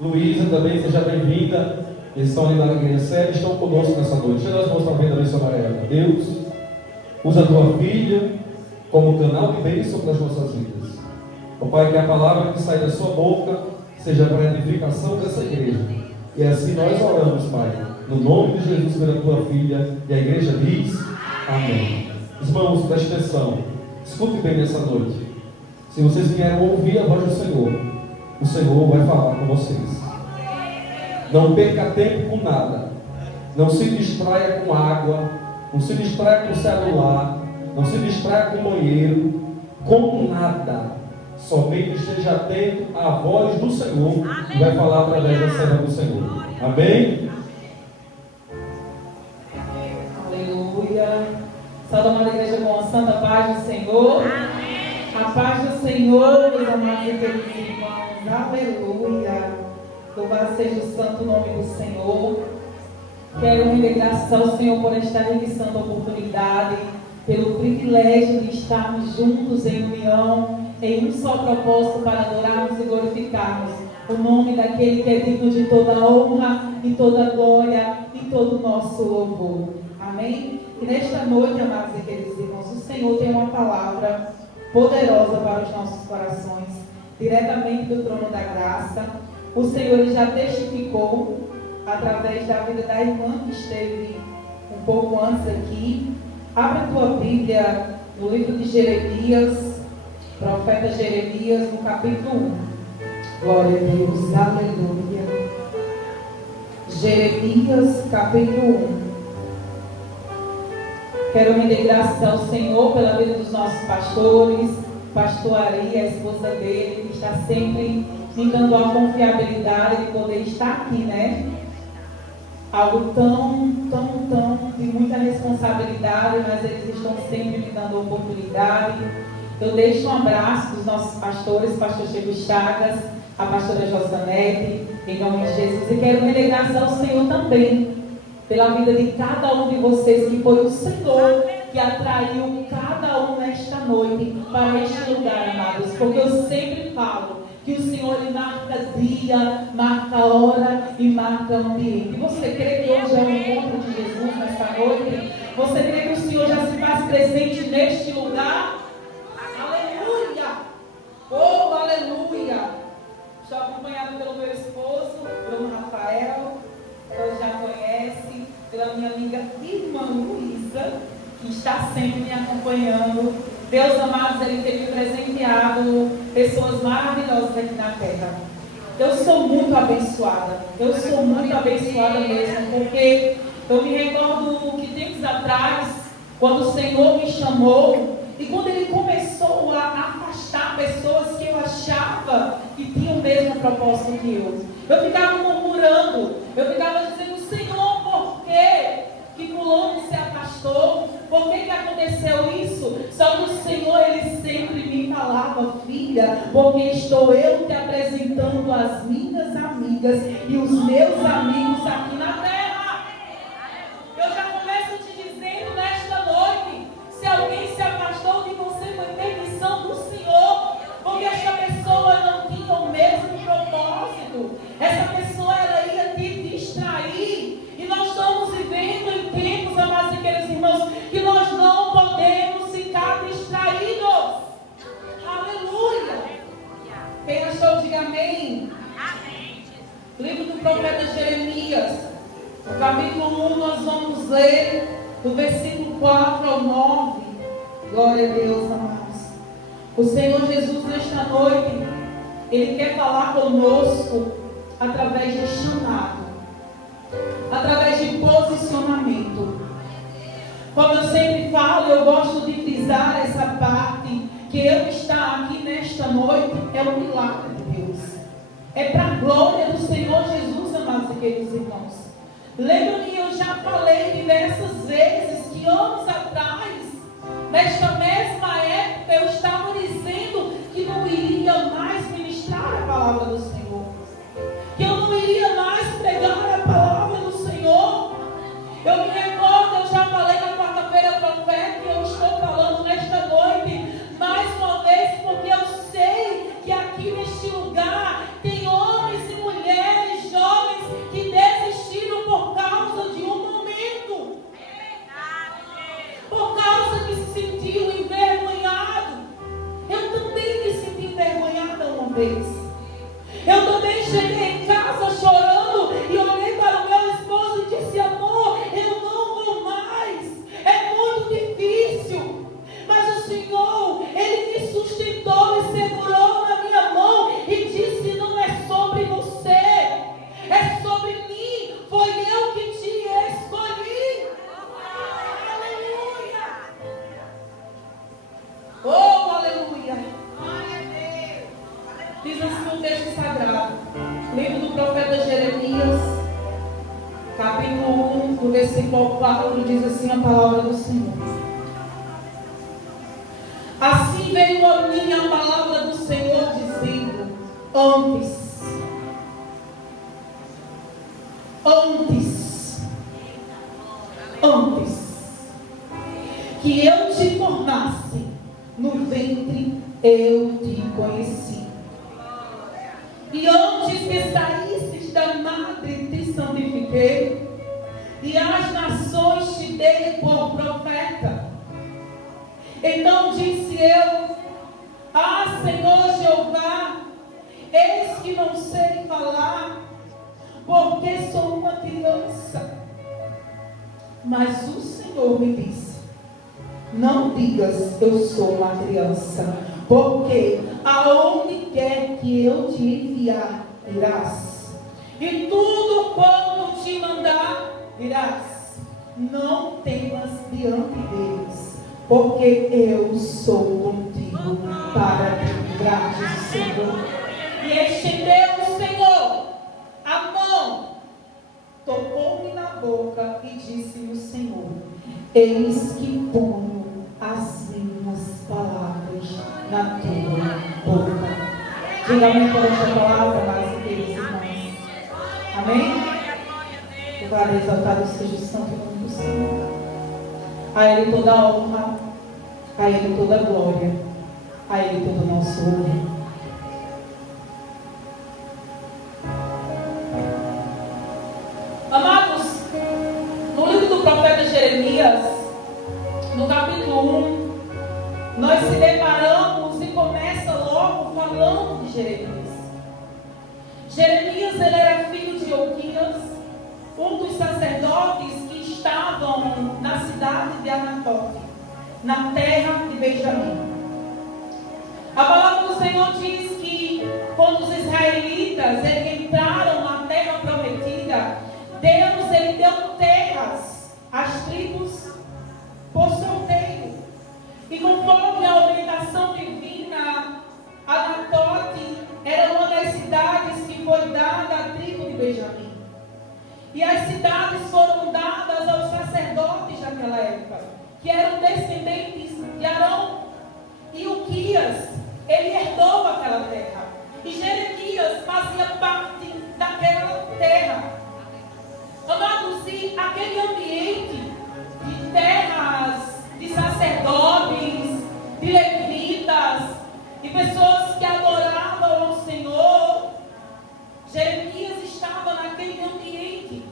Luísa também, seja bem-vinda. Eles estão ali na igreja séria, estão conosco nessa noite. Deixa nós mostrar vendo a missionária ela. Deus, usa a tua filha como canal de bênção para as nossas vidas. Ó Pai, que a palavra que sai da sua boca seja para a edificação dessa igreja. E assim nós oramos, Pai, no nome de Jesus pela tua filha. E a igreja diz, amém. Irmãos, preste atenção. Escute bem nessa noite. Se vocês vieram ouvir a voz do Senhor, o Senhor vai falar com vocês. Não perca tempo com nada. Não se distraia com água. Não se distraia com o celular. Não se distraia com o banheiro. Com nada. Somente esteja atento à voz do Senhor, que vai falar através da serva do Senhor. Amém? Aleluia. Salve, amada igreja, com a santa paz do Senhor. Amém. A paz do Senhor, meus amados e queridos irmãos. Aleluia. Louvado seja o santo nome do Senhor. Quero render graças ao Senhor por esta santa oportunidade, pelo privilégio de estarmos juntos em união, em um só propósito, para adorarmos e glorificarmos o nome daquele que é digno de toda honra e toda glória e todo o nosso louvor. Amém? E nesta noite, amados e queridos irmãos, o Senhor tem uma palavra poderosa para os nossos corações, diretamente do trono da graça. O Senhor ele já testificou através da vida da irmã que esteve um pouco antes aqui. Abra a tua Bíblia no livro de Jeremias, profeta Jeremias, no capítulo 1. Glória a Deus, aleluia. Jeremias, capítulo 1. Quero render graças ao Senhor pela vida dos nossos pastores, pastor Ari, a esposa dele, que está sempre me dando a confiabilidade de poder estar aqui, né? Algo tão de muita responsabilidade, mas eles estão sempre me dando a oportunidade. Eu deixo um abraço dos nossos pastores, pastor Chico Chagas, a pastora Josanete, em nome de Jesus. E quero render graças ao Senhor também, pela vida de cada um de vocês, que foi o Senhor que atraiu cada um nesta noite para este lugar, amados. Porque eu sempre falo que o Senhor ele marca dia, marca hora e marca ambiente. E você crê que hoje é o encontro de Jesus nesta noite? Você crê que o Senhor já se faz presente neste lugar? Aleluia! Oh, aleluia! Estou acompanhado pelo meu esposo, Bruno Rafael, que já conhece, pela minha amiga irmã Luísa, que está sempre me acompanhando. Deus amados, Ele tem me presenteado pessoas maravilhosas aqui na terra. Eu sou muito abençoada. Eu sou muito abençoada mesmo, porque eu me recordo que tempos atrás, quando o Senhor me chamou, e quando Ele começou a afastar pessoas que eu achava que tinham o mesmo propósito que eu ficava murmurando, eu ficava dizendo, Senhor, por quê que fulano se afastou? Por que aconteceu isso? Só que o Senhor, Ele sempre me falava, filha, porque estou eu te apresentando as minhas amigas e os meus amigos aqui na terra. Eu já começo te dizendo nesta noite, se alguém se afastou de você, foi permissão do Senhor, porque essa pessoa não tinha o mesmo propósito. Essa pessoa, ela ia te distrair. E nós estamos vivendo em tempos, amados e queridos irmãos, que nós não podemos ficar distraídos. Aleluia! Quem achou, diga amém. Amém. Livro do profeta Jeremias, no capítulo 1, nós vamos ler do versículo 4 ao 9. Glória a Deus, amados. O Senhor Jesus, nesta noite, Ele quer falar conosco através de chamado, através de posicionamento. Como eu sempre falo, eu gosto de frisar essa parte, que eu estar aqui nesta noite é um milagre de Deus. É para a glória do Senhor Jesus, amados e queridos irmãos. Lembro que eu já falei diversas vezes que anos atrás, nesta mesma época, eu estava dizendo que não iria mais ministrar a palavra do Senhor, que eu não iria mais pregar a palavra do Senhor. Eu me recordo, eu já falei na quarta-feira profética, e eu estou falando nesta noite mais uma vez, porque eu sei que aqui neste lugar tem homens e mulheres Eu também cheguei em casa chorando e olhei para o meu esposo e disse: amor, eu não vou mais, é muito difícil. Mas o Senhor, Ele me sustentou e segurou na minha mão e disse: não é sobre você, é sobre mim, foi eu que te escolhi. Aleluia! Oh, aleluia! Diz assim o texto sagrado, livro do profeta Jeremias, capítulo 1, do versículo 4, diz assim a palavra do Senhor. Assim veio a mim a palavra do Senhor, dizendo: antes que eu te formasse no ventre, eu te conheci. E antes que saísses da madre, te santifiquei, e às nações te dei por profeta. Então disse eu: ah, Senhor Jeová, eis que não sei falar, porque sou uma criança. Mas o Senhor me disse: não digas eu sou uma criança, porque aonde quer que eu te enviar, irás. E tudo quanto te mandar, irás. Não temas diante deles, porque eu sou contigo para te livrar, diz o Senhor. E estendeu o Senhor a mão, tocou-me na boca e disse-me o Senhor: eis que ponho as minhas palavras na tua boca. Diga amém por esta palavra, mais queridos irmãos. Amém? Louvado e exaltado seja o santo nome do Senhor. A Ele toda a honra, a Ele toda a glória, a Ele todo o nosso louvor. Amados, no livro do profeta Jeremias, no capítulo 1, nós se deparamos e começa logo falando de Jeremias. Jeremias, ele era filho de Ilquias, um dos sacerdotes que estavam na cidade de Anatote, na terra de Benjamim. A palavra do Senhor diz que quando os israelitas entraram na terra prometida, Deus ele deu terras às tribos por sorteio. E conforme a orientação divina, Anatote era uma das cidades que foi dada à tribo de Benjamim. E as cidades foram dadas aos sacerdotes daquela época, que eram descendentes de Arão. E Uquias, ele herdou aquela terra. E Jeremias fazia parte daquela terra. Amados, e aquele ambiente de terras, de sacerdotes, de levitas, de pessoas que adoravam ao Senhor, Jeremias estava naquele ambiente.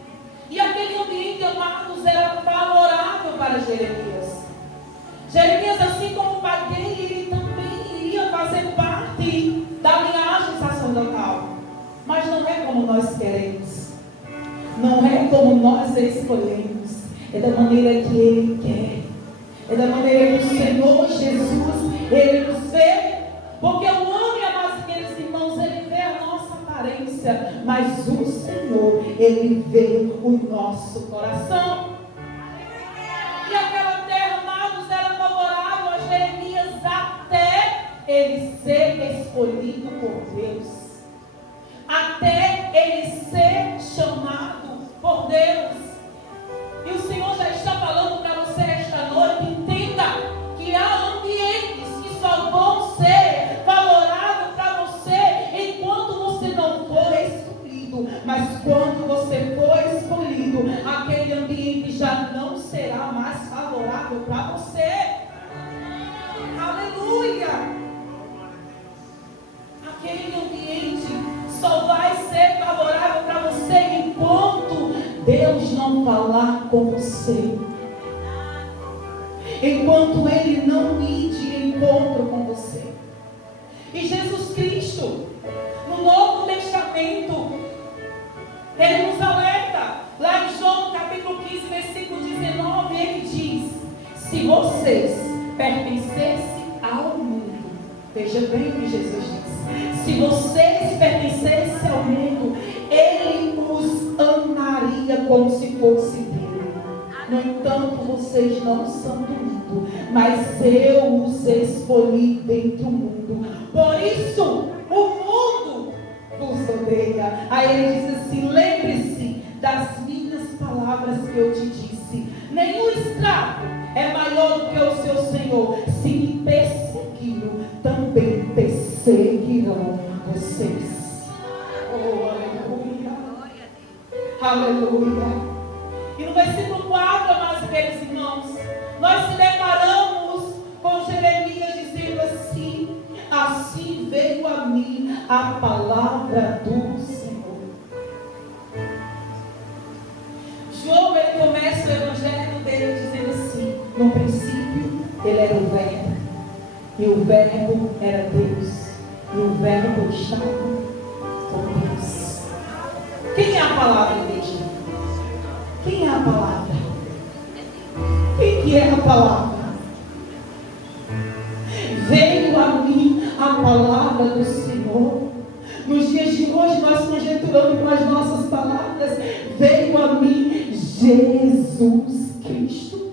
E aquele ambiente, amados, era favorável para Jeremias. Jeremias, assim como o pai dele, ele também iria fazer parte da linhagem sacerdotal. Mas não é como nós queremos. Não é como nós escolhemos. É da maneira que Ele quer. É da maneira que o Senhor Jesus, Ele nos vê. Porque o homem, amados aqueles irmãos, ele vê a nossa aparência. Mas o Senhor, Ele vê o nosso coração. E aquela terra, amados, era favorável a Jeremias até ele ser escolhido por Deus. Até ele ser chamado por Deus. E o Senhor já está falando para você esta noite. Entenda que há ambientes que só vão ser favoráveis para você enquanto você não for escolhido. Mas quando você for escolhido, aquele ambiente já não será mais favorável para você. Aleluia! Aquele ambiente só vai ser favorável para você enquanto Deus não falar com você. Enquanto Ele não ir de encontro com você. E Jesus Cristo, no Novo Testamento, Veja bem o que Jesus disse: se vocês pertencessem ao mundo, Ele os amaria como se fosse dele. No entanto, vocês não são do mundo, mas eu os escolhi dentre o mundo. Por isso, o mundo vos odeia. Aí ele diz assim: lembre-se das minhas palavras que eu te disse. Nenhum escravo é maior do que o seu senhor. Se me perseguiram, também perseguirão vocês. Oh, aleluia. Aleluia. E no versículo 4, amados queridos irmãos, nós se deparamos com Jeremias dizendo assim: assim veio a mim a palavra do Senhor. João, ele começa o evangelho dele dizendo assim: no princípio ele era o verbo, e o verbo era Deus, e o verbo estava com Deus. Quem é a palavra, igreja? Quem é a palavra? Quem que é a palavra? Veio a mim a palavra do Senhor. Nos dias de hoje nós conjecturamos com as nossas palavras. Veio a mim Jesus Cristo.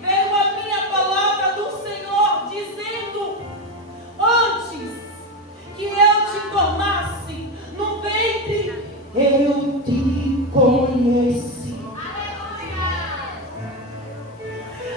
Veio a mim a palavra do Senhor dizendo: antes que eu te tornasse no ventre, eu te conheci.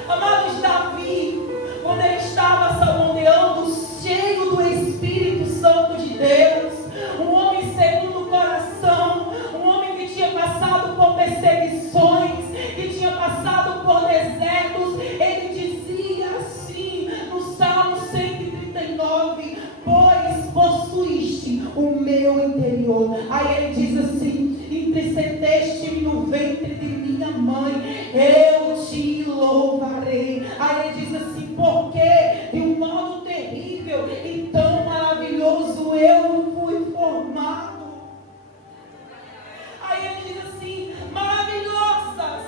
Amados, Davi, quando ele estava salmodiando, cheio do Espírito Santo de Deus, um homem segundo o coração, um homem que tinha passado por perseguições, que tinha passado por desertos, ele dizia assim no Salmo 139: pois possuíste o meu interior. Aí ele diz assim: entristeceste-me no ventre de minha mãe, eu te louvarei. Aí ele diz assim: porque de um modo terrível e tão maravilhoso eu fui formado. Aí ele diz assim: maravilhosas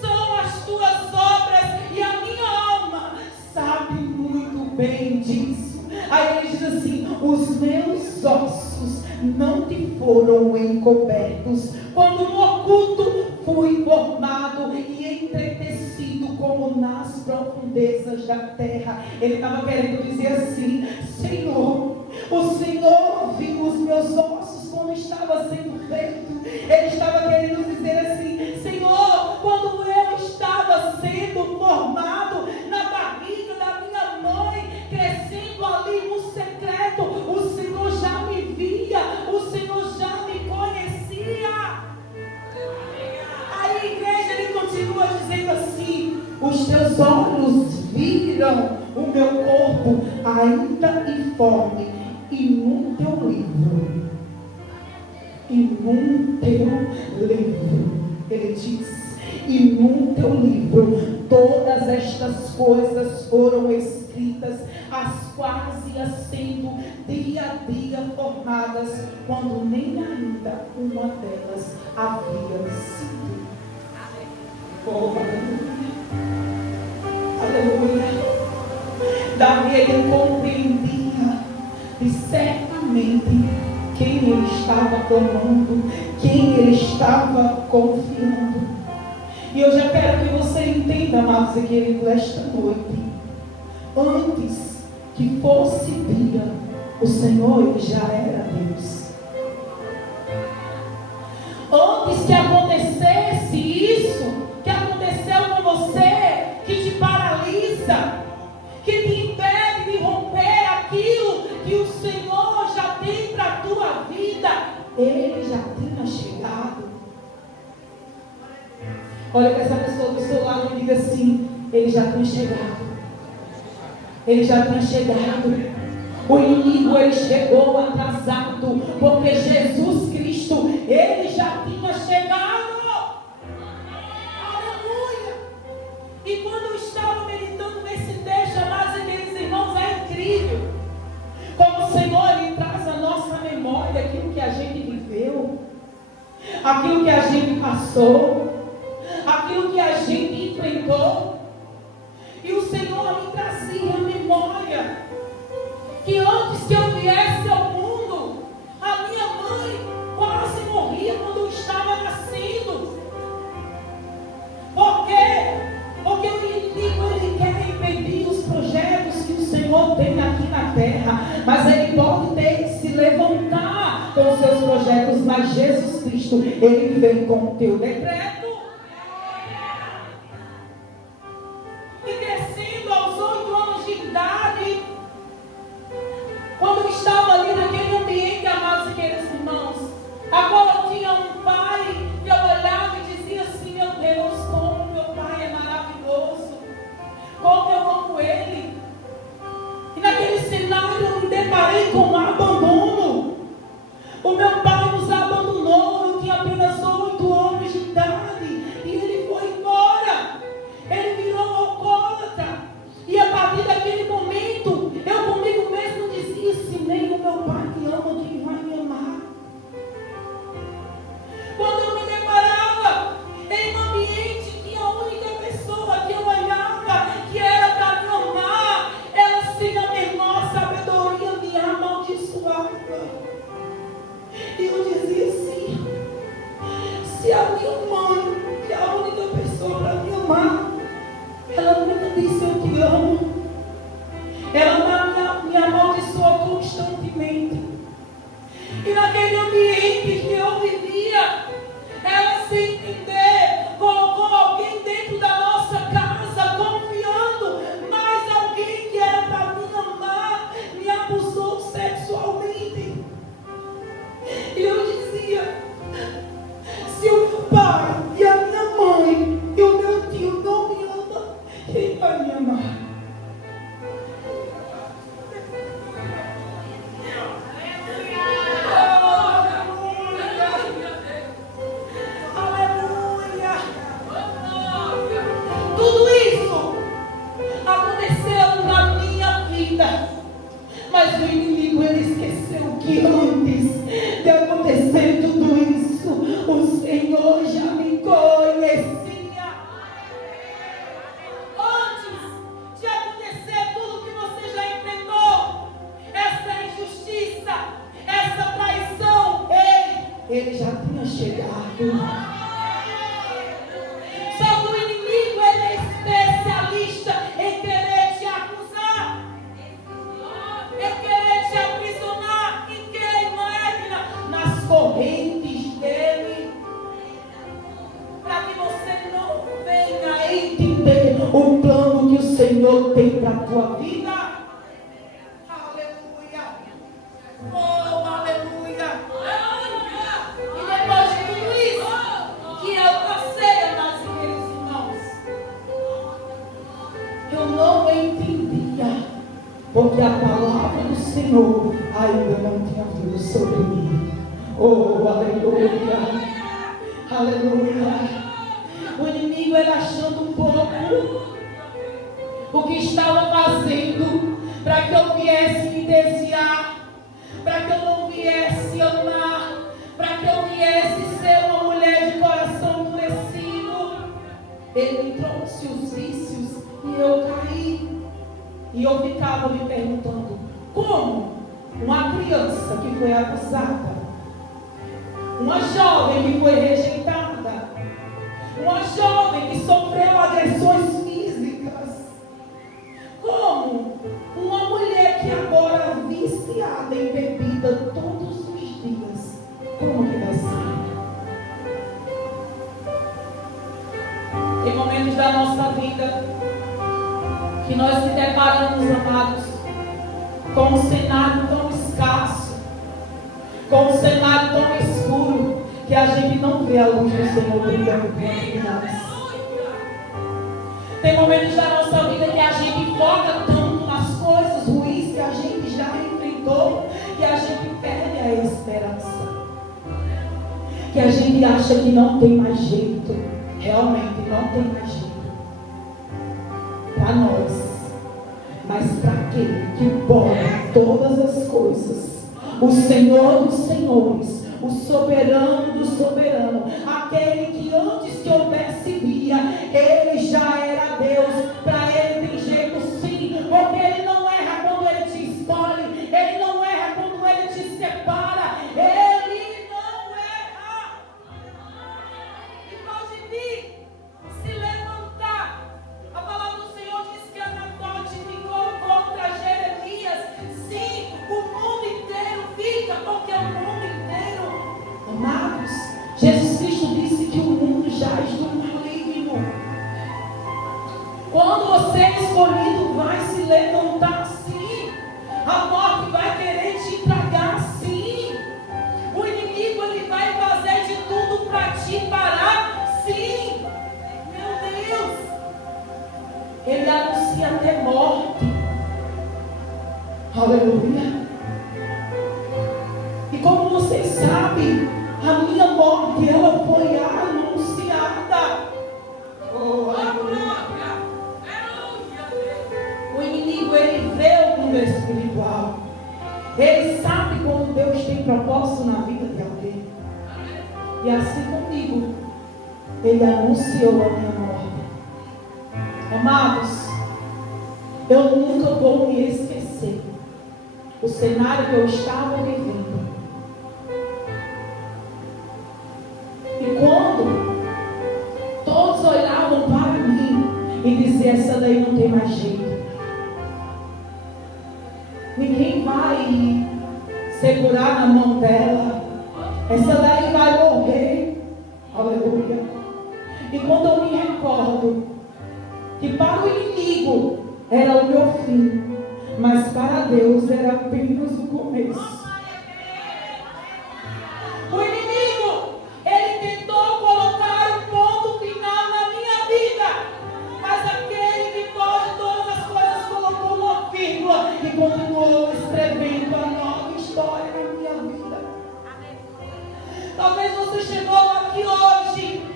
são as tuas obras, e a minha alma sabe muito bem disso. Aí ele diz assim: os meus ossos não te foram encobertos, quando no oculto fui formado e entretecido como nas profundezas da terra. Ele estava querendo dizer assim: Senhor, o Senhor viu os meus ossos quando estava sendo feito. Ele estava querendo dizer assim: Senhor, quando eu estava sendo formado na barriga da minha mãe, crescendo ali no secreto, o Senhor já me via, o Senhor já me conhecia. Aí a igreja, ele continua dizendo assim: os teus olhos viram o meu corpo ainda informe, e num teu livro, ele diz, e num teu livro todas estas coisas foram escritas, as quais ia sendo dia a dia formadas, quando nem ainda uma delas havia sido. Oh, aleluia. Davi, ele compreendia de certamente quem ele estava clamando, quem ele estava confiando. E eu já quero que você entenda, amados, queridos, esta noite, antes que fosse dia, o Senhor, ele já era Deus. Antes que acontecesse isso que aconteceu com você, que te paralisa, que te impede de romper aquilo que o Senhor já tem para a tua vida, ele já tinha chegado. Olha para essa pessoa do seu lado e diga assim: ele já tinha chegado. Ele já tinha chegado. O inimigo, ele chegou atrasado, porque Jesus Cristo, ele já tinha chegado. Aleluia. E quando eu estava meditando nesse texto, amados e queridos irmãos, é incrível como o Senhor, ele traz à nossa memória aquilo que a gente viveu, aquilo que a gente passou, aquilo que a gente enfrentou. E o Senhor me trazia a memória aleluia. Que antes que eu viesse ao mundo, a minha mãe quase morria quando eu estava nascendo. Por quê? Porque o inimigo, ele quer impedir os projetos que o Senhor tem aqui na terra. Mas ele pode ter que se levantar com os seus projetos. Mas Jesus Cristo, ele vem com o teu decreto. E crescendo aos 8 anos de idade, quando eu estava ali naquele ambiente, amados e queridos irmãos, agora eu tinha um pai que eu olhava e dizia assim: meu Deus, como meu pai é maravilhoso, como eu amo ele. E naquele cenário eu me deparei com um abandono. O meu pai nos abandonou, eu tinha apenas 8 anos de idade, e ele foi embora. Ele virou alcoólatra. E a partir daquele momento, eu comigo mesmo dizia assim: nem o meu pai que ama, quem vai me amar? Quando eu me deparava em um ambiente que a única pessoa que eu olhava que era para me amar, ela sem a menor sabedoria me amaldiçoava. E eu dizia assim: se a minha mãe, que é a única pessoa para me amar, ela nunca disse eu te amo, ela me amaldiçoa constantemente. E naquele ambiente que eu vivia, ela, sem entender, colocou alguém dentro da nossa casa, confiando, mas alguém que era para me amar, me abusou sexualmente. E eu dizia: se o meu pai e a minha mãe e o meu tio não me amam, quem vai me amar? Tudo isso aconteceu na minha vida, mas o inimigo, ele esqueceu que antes de acontecer tudo isso, o Senhor já me conhecia. Antes de acontecer tudo que você já enfrentou, essa injustiça, essa traição, ele já tinha chegado. Só que o inimigo, ele é especialista em querer te acusar, em querer te aprisionar, em queimar nas correntes dele, para que você não venha entender o plano que o Senhor tem para a tua vida. Aleluia. Oh, aleluia. E depois de tudo isso que eu passei, amados e queridos irmãos, eu não entendia, porque a palavra do Senhor ainda não tinha vindo sobre mim. Oh, aleluia. Aleluia. O inimigo, ele achando um pouco o que estava fazendo para que eu viesse me desviar, para que eu não viesse amar, para que eu viesse ser uma mulher de coração endurecido. Ele me trouxe os vícios e eu caí. E eu ficava me perguntando: como uma criança que foi abusada, uma jovem que foi rejeitada, uma jovem que sofreu agressões físicas, como uma mulher que agora é viciada em bebida todos os dias, como que vai ser? Tem momentos da nossa vida que nós nos deparamos, amados, com um cenário tão escasso, com um cenário tão escuro, que a gente não vê a luz do Senhor brilhando em nós. Tem momentos da nossa vida que a gente foca tanto nas coisas ruins que a gente já enfrentou, que a gente perde a esperança, que a gente acha que não tem mais jeito. Realmente não tem mais jeito para nós, mas para aquele que pode todas as coisas, o Senhor dos senhores, o soberano do soberano, aquele que antes que houvesse dia, ele já era Deus. Para ele tem jeito sim, porque ele não erra como vocês sabem, a minha morte, ela foi anunciada. Oh, aleluia. O inimigo, ele vê o mundo espiritual. Ele sabe como Deus tem propósito na vida de alguém. E assim comigo, ele anunciou a minha morte. Amados, eu nunca vou me esquecer o cenário que eu estava vivendo. E quando todos olhavam para mim e diziam: essa daí não tem mais jeito, ninguém vai segurar na mão dela, essa daí vai morrer. Aleluia. E quando eu me recordo que para o inimigo era o meu fim, mas para Deus era apenas o começo. O inimigo, ele tentou colocar um ponto final na minha vida, mas aquele que pode todas as coisas colocou uma vírgula e continuou escrevendo a nova história na minha vida. Talvez você chegou aqui hoje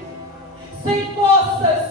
sem forças,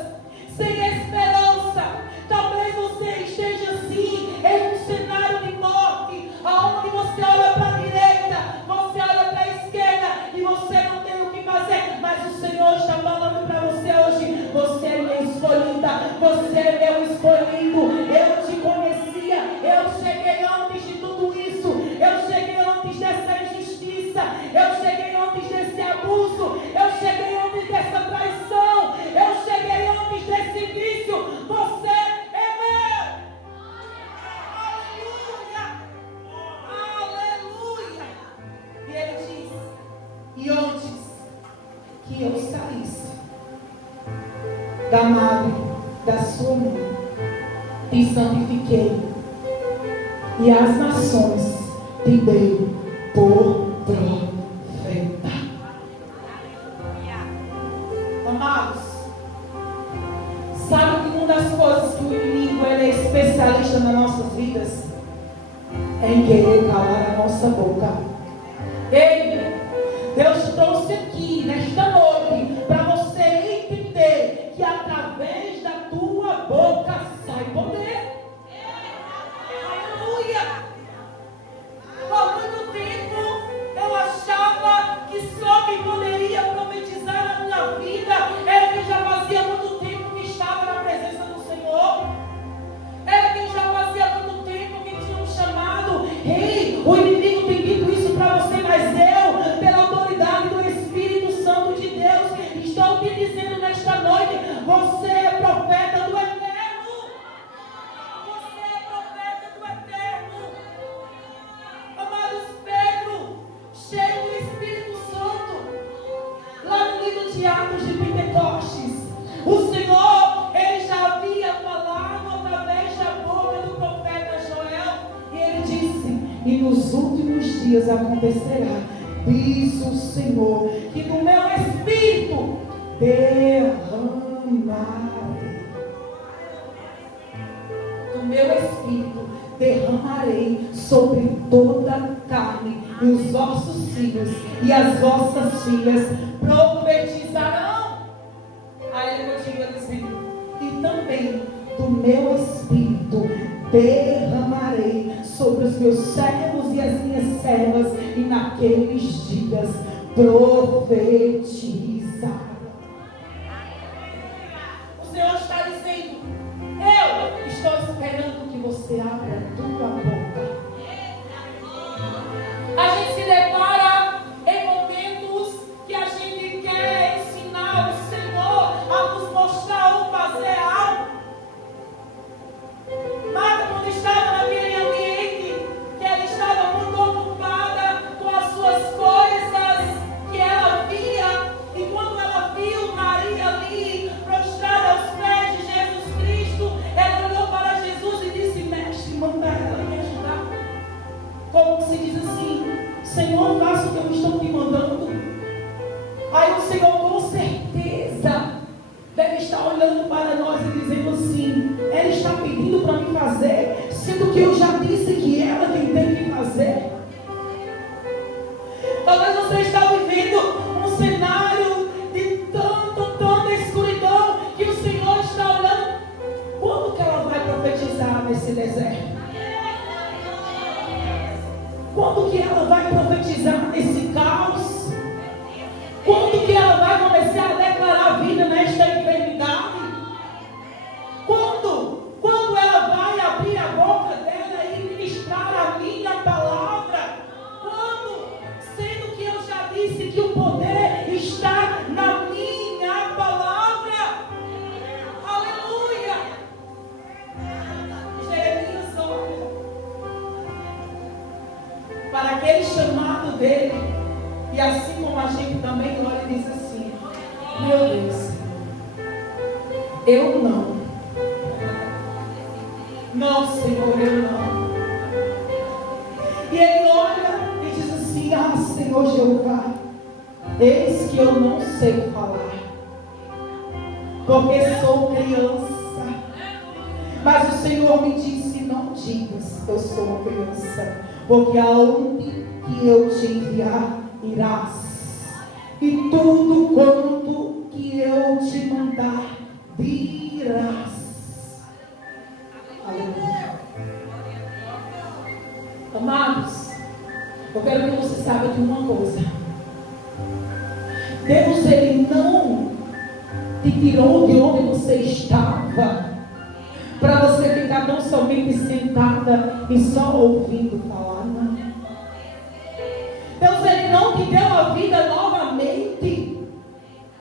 sem esperança. Talvez você esteja assim em um cenário de morte, aonde você olha para a direita, você olha para a esquerda e você não tem o que fazer. Mas o Senhor está falando para você hoje: você é minha escolhida, você é meu escolhido. Eu te conhecia, eu cheguei antes de tudo isso, eu cheguei antes dessa injustiça, eu cheguei antes desse abuso, eu cheguei antes dessa traição, eu cheguei antes desse vício. Você é meu. Aleluia, aleluia. E ele diz: e antes que eu saísse da madre da sua mãe, te santifiquei, e as nações te dei por profeta. Amados, sabe que uma das coisas que o inimigo ele é especialista nas nossas vidas é em querer calar a nossa boca. Ei, Deus trouxe aqui nesta noite para você entender que através da tua boca sai poder. Aleluia. Há muito tempo eu achava que só quem poderia profetizar na minha vida era quem já fazia muito tempo que estava na presença do Senhor. Era quem já fazia muito tempo que tinha um chamado. Ei, o inimigo tem dito isso para você, mas eu, pela autoridade do Espírito Santo de Deus, estou te dizendo nesta noite: você é profeta do Eterno. Você é profeta do Eterno. Amados, Pedro, cheio do Espírito Santo, lá no livro de Atos de Pentecostes, o Senhor, ele já havia falado através da boca do profeta Joel, e ele disse: e nos últimos dias acontecerá, diz o Senhor, que do meu Espírito derramarei. Do meu Espírito derramarei sobre toda a carne, e os vossos filhos e as vossas filhas profetizarão. Aí ele continua dizendo: e também do meu Espírito derramarei sobre os meus servos e as minhas servas, e naqueles dias profetizarão. O Senhor está dizendo: eu estou esperando que você abra a tua boca. A gente se depara em momentos que a gente quer ensinar o Senhor a nos mostrar ou fazer algo. Marta, quando estava naquele ambiente, que ela estava muito ocupada com as suas coisas que ela via, e quando ela viu Maria ali prostrada aos pés de Jesus Cristo, ela olhou para Jesus e disse: mestre, manda você está vivendo um cenário de tanta escuridão, que o Senhor está olhando, quando que ela vai profetizar nesse deserto? Quando que ela vai profetizar nesse caos? Quando que ela vai começar a declarar a vida nesta enfermidade? Quando ela vai abrir a boca dela e ministrar a minha palavra? Quando? Sendo que eu já disse que o poder está na minha palavra. Aleluia! Jeremias olha para aquele chamado dele, e assim como a gente também olha e diz assim: meu Deus, eu não. Não, Senhor, eu não. E ele olha e diz assim: ah, Senhor Jeová, eis que eu não sei falar, porque sou criança. Mas o Senhor me disse: não digas, eu sou criança, porque aonde que eu te enviar, irás, e tudo quanto que eu te mandar, dirás. Aleluia. Amados, eu quero que você saiba de uma coisa: Deus, Ele não te tirou de onde você estava para você ficar tão somente sentada e só ouvindo falar, não. Deus, Ele não te deu a vida novamente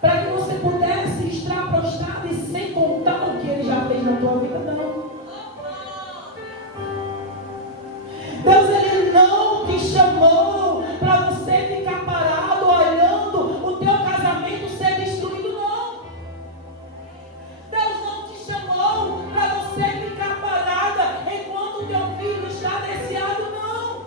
para que você pudesse estar prostrado e sem contar o que Ele já fez na tua vida, não. Deus, Ele não te chamou para você ficar parado olhando o teu casamento ser destruído, não. Deus não te chamou para você ficar parada enquanto o teu filho está desviado, não.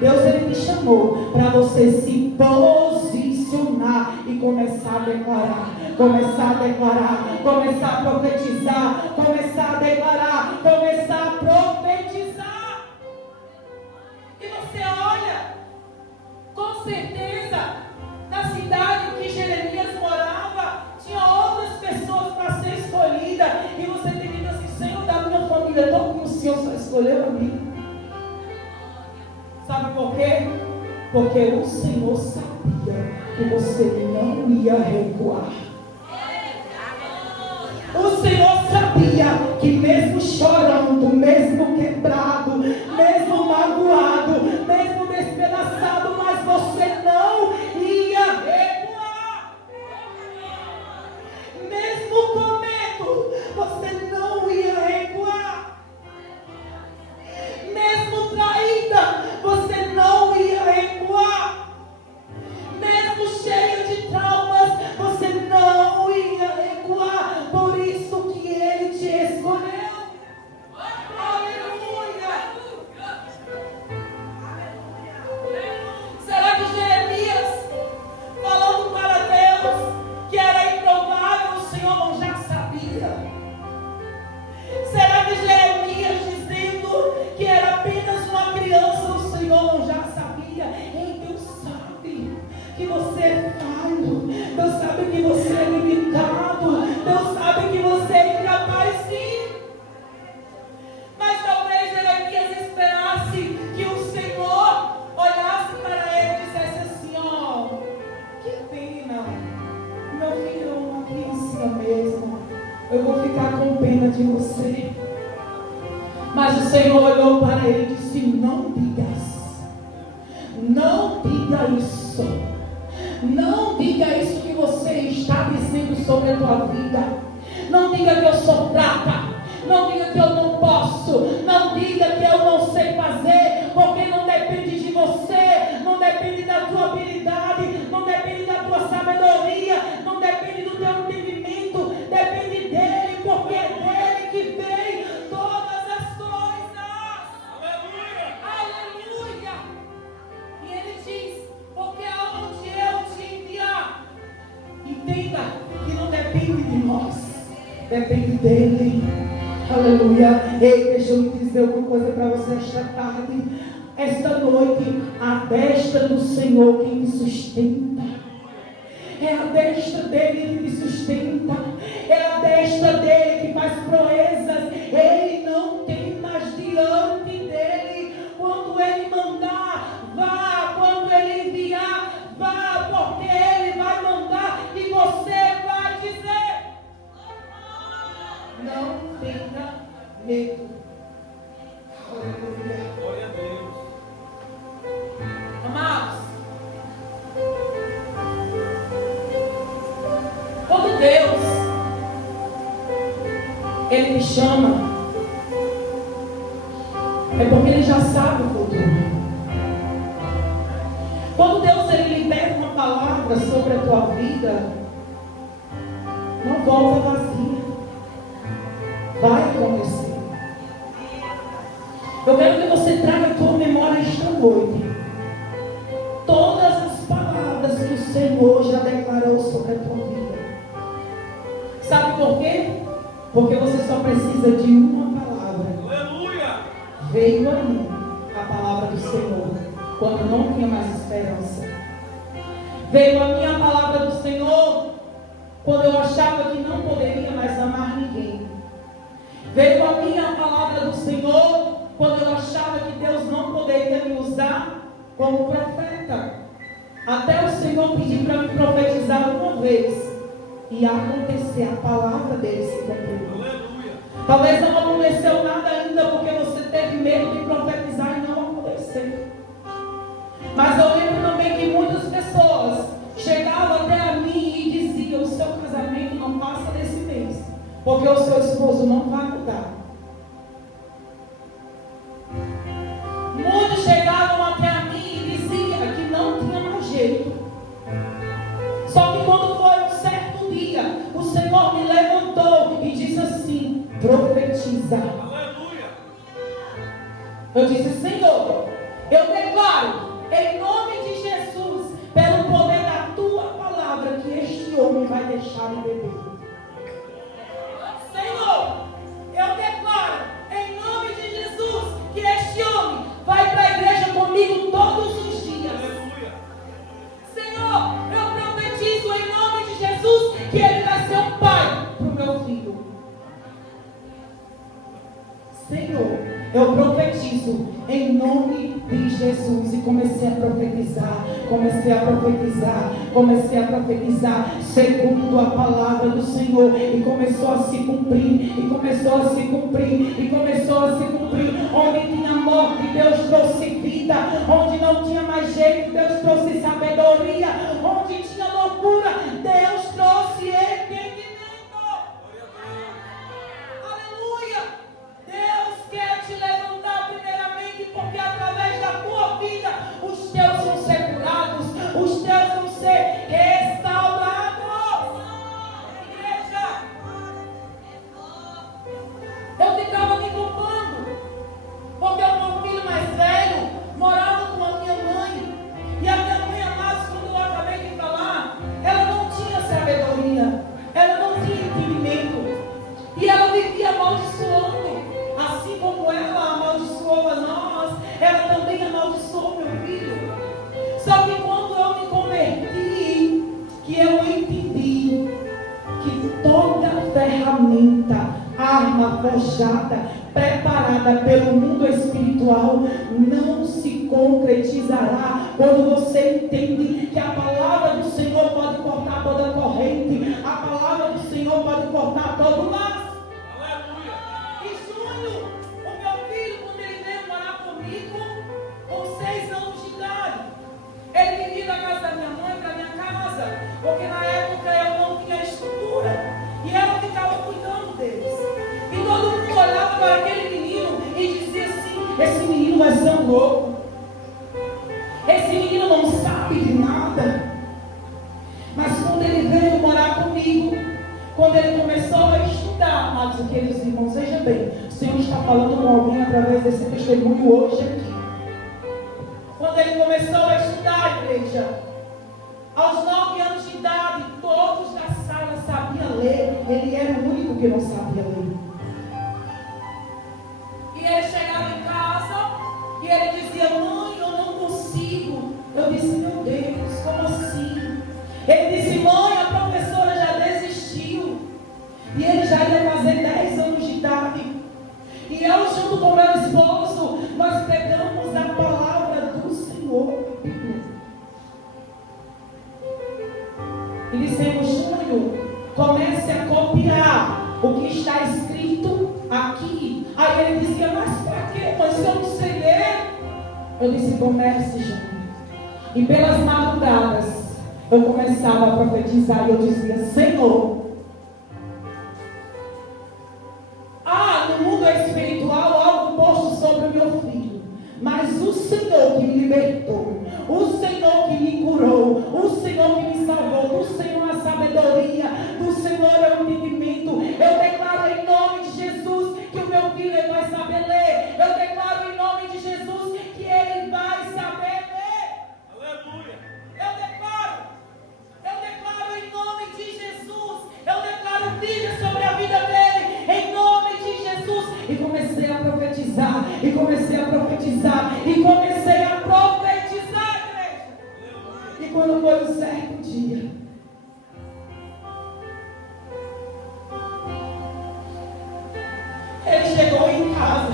Deus, Ele te chamou para você se posicionar e começar a declarar, começar a declarar, começar a profetizar, começar a declarar, começar a profetizar. E você olha, com certeza, na cidade que Jeremias morava, tinha outras pessoas para ser escolhida, e você tem dito assim: Senhor, da minha família, todo o Senhor só escolheu a mim. Sabe por quê? Porque o Senhor sabia que você não ia recuar. O Senhor sabia que mesmo chorando, mesmo quebrado, mesmo magoado, mesmo despedaçado, mas você não ia recuar. Mesmo com medo, você não ia recuar. Mesmo traída, você não ia recuar. Mesmo cheia de traumas, você não ia recuar. Por isso que Ele te escolheu. Aleluia! Será que Jeremias, falando para Deus que era improvável, o Senhor não já sabia? Será que Jeremias, dizendo que era apenas uma criança, o Senhor não já sabia? Ei, Deus sabe que você é falho, Deus sabe que você é limitado, Deus sabe que você é incapaz, sim. Mas talvez Jeremias esperasse que o Senhor olhasse para ele e dissesse assim: ó, que pena, meu filho é uma criança mesmo, eu vou ficar com pena de você. Mas o Senhor olhou para ele e disse: não digas, não diga isso, não diga isso que você está dizendo sobre a tua vida. Não diga que eu sou fraca, não diga que eu não posso, não diga que eu não sei fazer, porque não depende de você, não depende da tua habilidade, não depende da tua sabedoria, não depende do teu entendimento, depende dele, porque é dele que vem todas as coisas. Aleluia! Aleluia! E ele diz: porque aonde eu te enviar, entenda que não depende de nós, depende dele. Aleluia. Ei, deixa eu me dizer uma coisa para você esta tarde. esta noite, a destra do Senhor que me sustenta. É a destra dele que me sustenta. É a destra dele que faz proezas. Ele não tem mais diante dele. Quando ele mandar, vá. Quando ele enviar, vá. Porque ele vai mandar e você vai dizer: não tenha medo. Aleluia. Glória a Deus. Amados, quando Deus Ele me chama, é porque Ele já sabe o futuro. Quando Deus Ele libera uma palavra sobre a tua vida, não volta vazia. Vai acontecer. Eu quero que você traga a tua memória esta noite todas as palavras que o Senhor já declarou sobre a tua vida. Sabe por quê? Porque você só precisa de uma palavra. Aleluia! Veio a mim a palavra do Senhor quando não tinha mais esperança. Veio a mim a palavra do Senhor quando eu achava que não poderia mais amar ninguém. Veio a mim a palavra do Senhor quando eu achava que Deus não poderia me usar como profeta. Até o Senhor pediu para me profetizar uma vez e acontecer, a palavra dele se cumpriu. Aleluia! Talvez não aconteceu nada ainda porque você teve medo de profetizar e não aconteceu. Mas eu lembro também que muitas pessoas chegavam até a mim e diziam: o seu casamento não passa desse mês, porque o seu esposo não vai mudar. Muitos chegavam até a mim e diziam que não tinha mais jeito. Só que quando foi um certo dia, o Senhor me levantou e disse assim: profetiza. Aleluia! Eu disse: Senhor, eu declaro em nome de Jesus, pelo poder da tua palavra, que este homem vai deixar de beber. Senhor, eu declaro em nome de Jesus que este homem vai para a igreja comigo todos os dias. Aleluia! Senhor, eu profetizo em nome de Jesus que ele vai ser um pai para o meu filho. Senhor, eu profetizo em nome de Jesus. E comecei a profetizar, segundo a palavra do Senhor. E começou a se cumprir, Onde tinha morte, Deus trouxe vida. Onde não tinha mais jeito, Deus trouxe sabedoria. Onde tinha loucura, Deus trouxe entendimento. Aleluia! Deus quer te levantar primeiramente, porque através da tua vida os teus vão ser curados, os teus vão ser restaurados. Igreja, eu ficava me culpando, porque o meu filho mais velho morava com a minha mãe, e a minha mãe, amados, quando eu acabei de falar, ela não tinha sabedoria, ela não tinha entendimento, e ela vivia amaldiçoando. Assim como ela amaldiçoou a nós, ela também amaldiçoou meu filho. Só que quando eu me converti, que eu entendi que toda ferramenta, arma forjada, preparada pelo mundo espiritual, não se concretizará quando você entende que a palavra do Senhor pode cortar toda corrente, a palavra do Senhor pode cortar todo laço. Em junho, o meu filho, quando ele veio morar comigo, com 6 anos de idade, ele vivia da casa da minha mãe para minha casa, porque na época eu não tinha estrutura, e ela ficava cuidando deles. E todo mundo olhava para aquele menino e dizia assim: esse menino vai ser um louco, esse menino não sabe de nada. Mas quando ele veio morar comigo, quando ele começou a estudar, amados, queridos irmãos, veja bem, o Senhor está falando com alguém através desse testemunho hoje aqui. Quando ele começou a estudar, igreja, aos 9 anos de idade, todos da sala sabiam ler, ele era o único que não sabia ler. E ele chegava em casa e ele dizia: mãe, Ele disse: mãe, a professora já desistiu. E ele já ia fazer 10 anos de idade. E eu, junto com meu esposo, nós pegamos a palavra do Senhor. E dissemos: Júnior, comece a copiar o que está escrito aqui. Aí ele dizia: mas para quê? Mas se eu não sei ler. Eu disse: comece, Júnior. E pelas madrugadas eu começava a profetizar e eu dizia: Senhor, no mundo espiritual algo posto sobre o meu filho, mas o Senhor que me libertou, o Senhor que me curou, o Senhor que me salvou, do Senhor a sabedoria, do Senhor é o entendimento. Eu declaro em nome de Jesus que o meu filho ele vai saber ler. Eu declaro em nome de Jesus que ele vai saber ler. Aleluia. Eu declaro em nome de Jesus. Eu declaro vida sobre a vida dele, em nome de Jesus. E comecei a profetizar, e comecei a profetizar, e comecei a profetizar, igreja. E quando foi um certo dia, ele chegou em casa,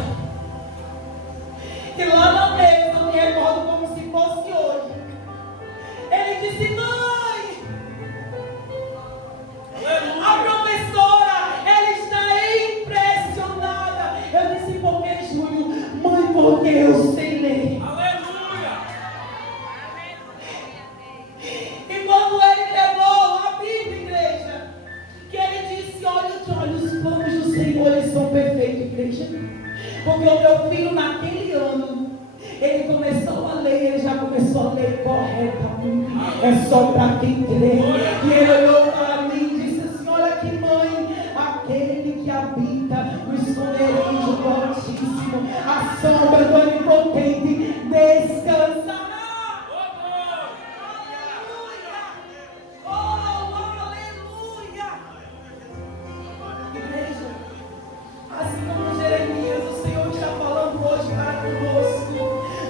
e lá na mesa, eu me recordo como se fosse hoje, ele disse: mãe, a professora, ela está impressionada. Eu disse: por que, Júnior? Mãe, porque eu sei ler. Aleluia! E quando ele levou a Bíblia, igreja, que ele disse: olha, os planos do Senhor, eles são perfeitos, igreja. Porque o meu filho, naquele ano, ele começou a ler, ele já começou a ler corretamente. É só para quem crê. E ele olhou para mim e disse assim: olha que mãe, aquele que habita no esconderijo do Altíssimo, a sombra do Onipotente descansará. Aleluia! Oh, aleluia! Igreja, assim como Jeremias, o Senhor está falando hoje para conosco.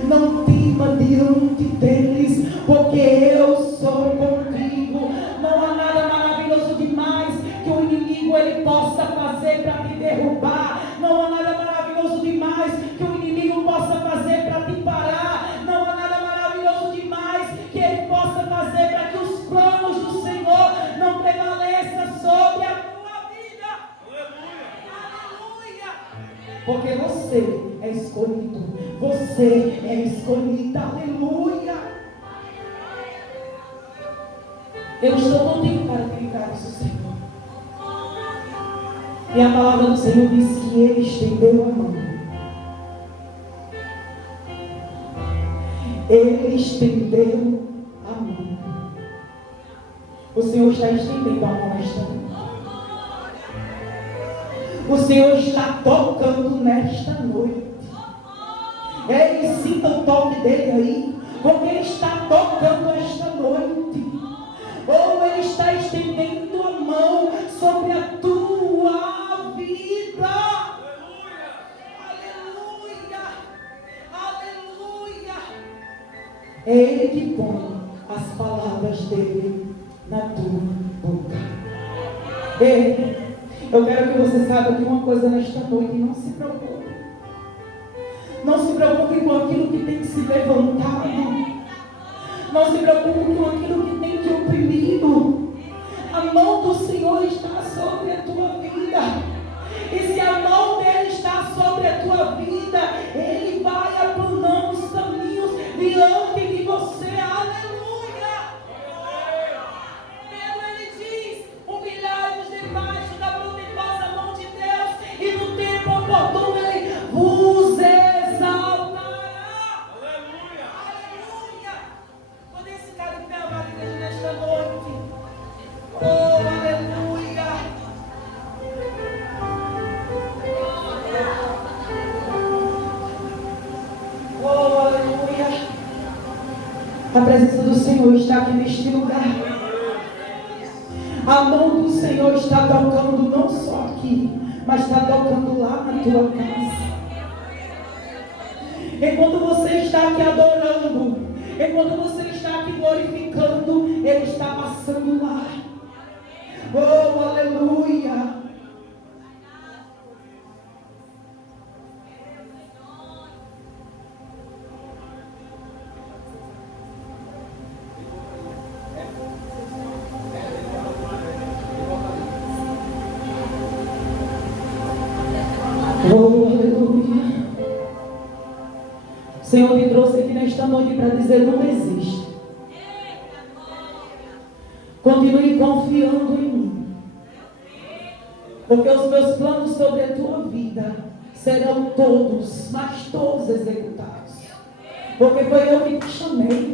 Não tema diante deles, porque eu sou contigo. Não há nada maravilhoso demais que o inimigo ele possa fazer para te derrubar. Não há nada maravilhoso demais que o inimigo possa fazer para te parar. Não há nada maravilhoso demais que ele possa fazer para que os planos do Senhor não prevaleçam sobre a tua vida. Aleluia! Porque você é escolhido. Você é escolhida. Aleluia! Eu estou contigo para brincar isso, Senhor. E a palavra do Senhor diz que Ele estendeu a mão. Ele estendeu a mão. O Senhor está estendendo a mão nesta noite. O Senhor está tocando nesta noite. Ele sinta o toque dele aí, porque Ele está tocando esta noite. Ou Ele está estendendo a mão sobre a tua vida. Aleluia! Aleluia! É Ele que põe as palavras dele na tua boca. Ei, eu quero que você saiba de uma coisa nesta noite. Não se preocupe. Não se preocupe com aquilo que tem se levantado. Não se preocupe com aquilo que tem te oprimido. A mão do Senhor está sobre a tua vida. E se a mão dele está sobre a tua vida, Ele vai aplanando os caminhos diante de você. Aleluia! Ele diz: humilhai-vos debaixo da poderosa mão de Deus, e no tempo oportuno Ele vos exaltará. Aleluia! Aleluia! Poder ficar em pé, amada igreja, nesta noite. Oh, aleluia! Oh, aleluia! A presença do Senhor está aqui neste lugar. A mão do Senhor está tocando não só aqui, mas está tocando lá na tua casa. Enquanto você está aqui adorando, enquanto você está aqui glorificando, Ele está passando lá. Oh, aleluia. Oh, aleluia. O Senhor me trouxe aqui nesta noite para dizer: não desista. Continue confiando em mim. Porque os meus planos sobre a tua vida serão todos, mas todos executados. Porque foi eu que te chamei.